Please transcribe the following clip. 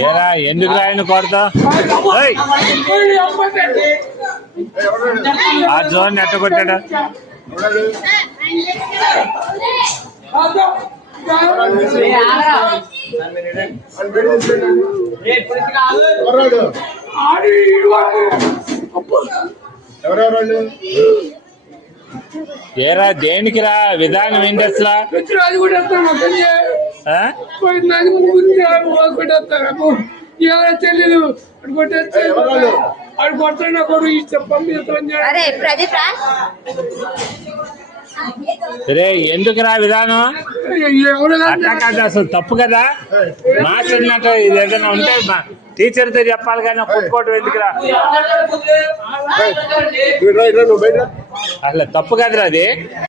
ఏరా ఎందుకు రాయను కొడతా ఆ జోన్ ఎట్ట కొట్టాడు ఏరా దేనికి రా విధానం ఏంటి అసలు తెలియదు అడు కొట్టా కూడా రే ఎందుకు రా విధానం అట్లా కాదు అసలు తప్పు కదా మాట్లాడినట్టు ఇది ఏదైనా ఉంటే టీచర్తో చెప్పాలి కానీ కొట్టుకోవటం ఎందుకురా అసలు తప్పు కదరా అది.